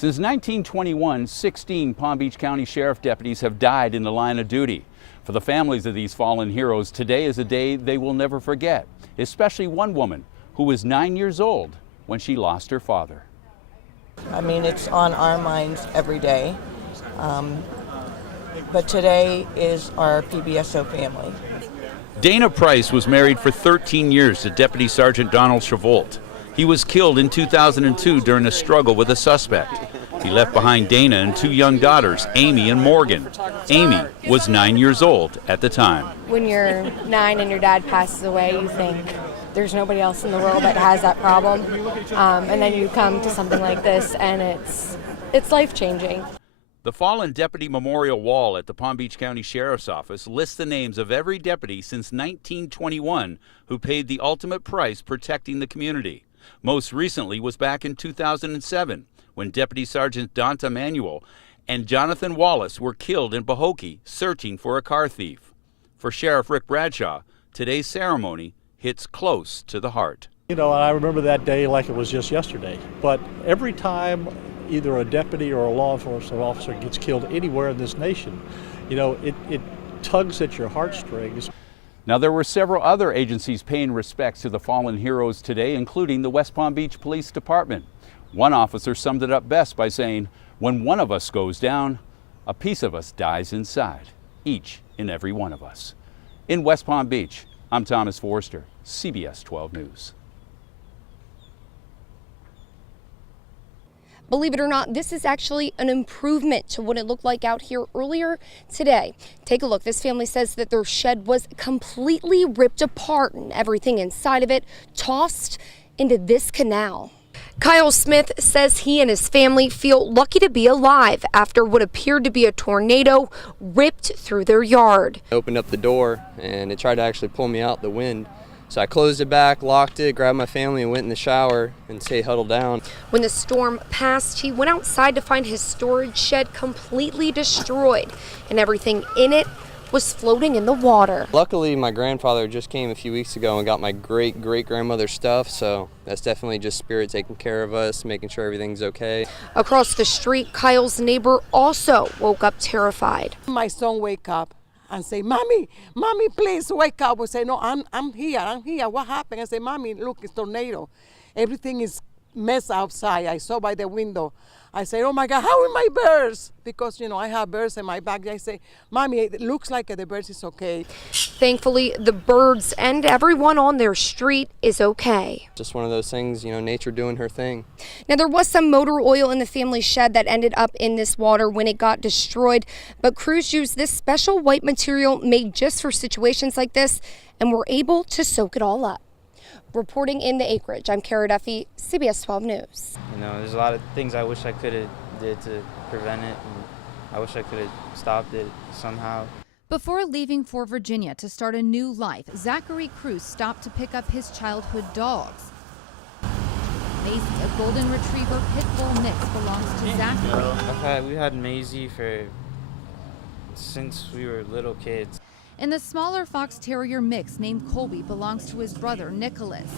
Since 1921, 16 Palm Beach County Sheriff deputies have died in the line of duty. For the families of these fallen heroes, today is a day they will never forget, especially one woman who was 9 years old when she lost her father. I mean, it's on our minds every day, but today is our PBSO family. Dana Price was married for 13 years to Deputy Sergeant Donald Chavolt. He was killed in 2002 during a struggle with a suspect. He left behind Dana and two young daughters, Amy and Morgan. Amy was 9 years old at the time. When you're 9 and your dad passes away, you think there's nobody else in the world that has that problem. And then you come to something like this and it's life-changing. The Fallen Deputy Memorial Wall at the Palm Beach County Sheriff's Office lists the names of every deputy since 1921 who paid the ultimate price protecting the community. Most recently was back in 2007 when Deputy Sergeant Donta Manuel and Jonathan Wallace were killed in Pahokee searching for a car thief. For Sheriff Rick Bradshaw, today's ceremony hits close to the heart. You know, I remember that day like it was just yesterday, but every time either a deputy or a law enforcement officer gets killed anywhere in this nation, you know, it tugs at your heartstrings. Now, there were several other agencies paying respects to the fallen heroes today, including the West Palm Beach Police Department. One officer summed it up best by saying, "When one of us goes down, a piece of us dies inside, each and every one of us." In West Palm Beach, I'm Thomas Forrester, CBS 12 News. Believe it or not, this is actually an improvement to what it looked like out here earlier today. Take a look. This family says that their shed was completely ripped apart and everything inside of it tossed into this canal. Kyle Smith says he and his family feel lucky to be alive after what appeared to be a tornado ripped through their yard. I opened up the door and it tried to actually pull me out the wind. So I closed it back, locked it, grabbed my family and went in the shower and stayed huddled down. When the storm passed, he went outside to find his storage shed completely destroyed and everything in it was floating in the water. Luckily, my grandfather just came a few weeks ago and got my great-great-grandmother's stuff, so that's definitely just spirit taking care of us, making sure everything's okay. Across the street, Kyle's neighbor also woke up terrified. My son wake up and say, Mommy, please wake up. We say, no, I'm here. What happened? I say, Mommy, look, it's tornado. Everything is mess outside. I saw by the window. I say, oh my God, how are my birds? Because, you know, I have birds in my bag. I say, Mommy, it looks like the birds is okay. Thankfully, the birds and everyone on their street is okay. Just one of those things, you know, nature doing her thing. Now, there was some motor oil in the family shed that ended up in this water when it got destroyed, but crews used this special white material made just for situations like this and were able to soak it all up. Reporting in the acreage, I'm Kara Duffy, CBS 12 News. You know, there's a lot of things I wish I could have did to prevent it, and I wish I could have stopped it somehow. Before leaving for Virginia to start a new life, Zachary Cruz stopped to pick up his childhood dogs. Maisie, a golden retriever pit bull mix, belongs to Zachary. We had Maisie since we were little kids. And the smaller fox terrier mix named Colby belongs to his brother, Nicholas.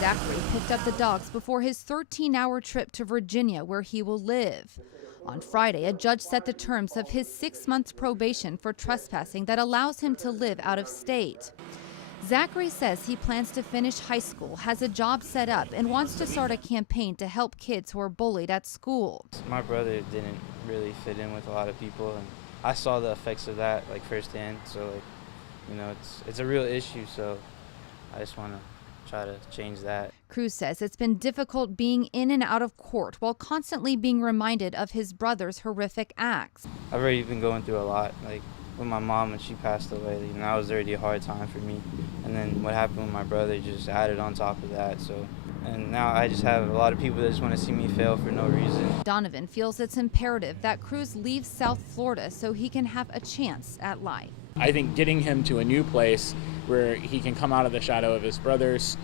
Zachary picked up the dogs before his 13-hour trip to Virginia, where he will live. On Friday, a judge set the terms of his 6-month probation for trespassing that allows him to live out of state. Zachary says he plans to finish high school, has a job set up, and wants to start a campaign to help kids who are bullied at school. My brother didn't really fit in with a lot of people, and I saw the effects of that firsthand. So you know, it's a real issue. So I just want to try to change that. Cruz says it's been difficult being in and out of court while constantly being reminded of his brother's horrific acts. I've already been going through a lot. Like with my mom when she passed away, you know, that was already a hard time for me. And then what happened with my brother just added on top of that. And now I just have a lot of people that just want to see me fail for no reason. Donovan feels it's imperative that Cruz leaves South Florida so he can have a chance at life. I think getting him to a new place where he can come out of the shadow of his brother's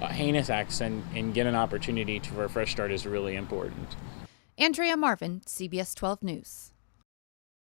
heinous acts and get an opportunity for a fresh start is really important. Andrea Marvin, CBS 12 News.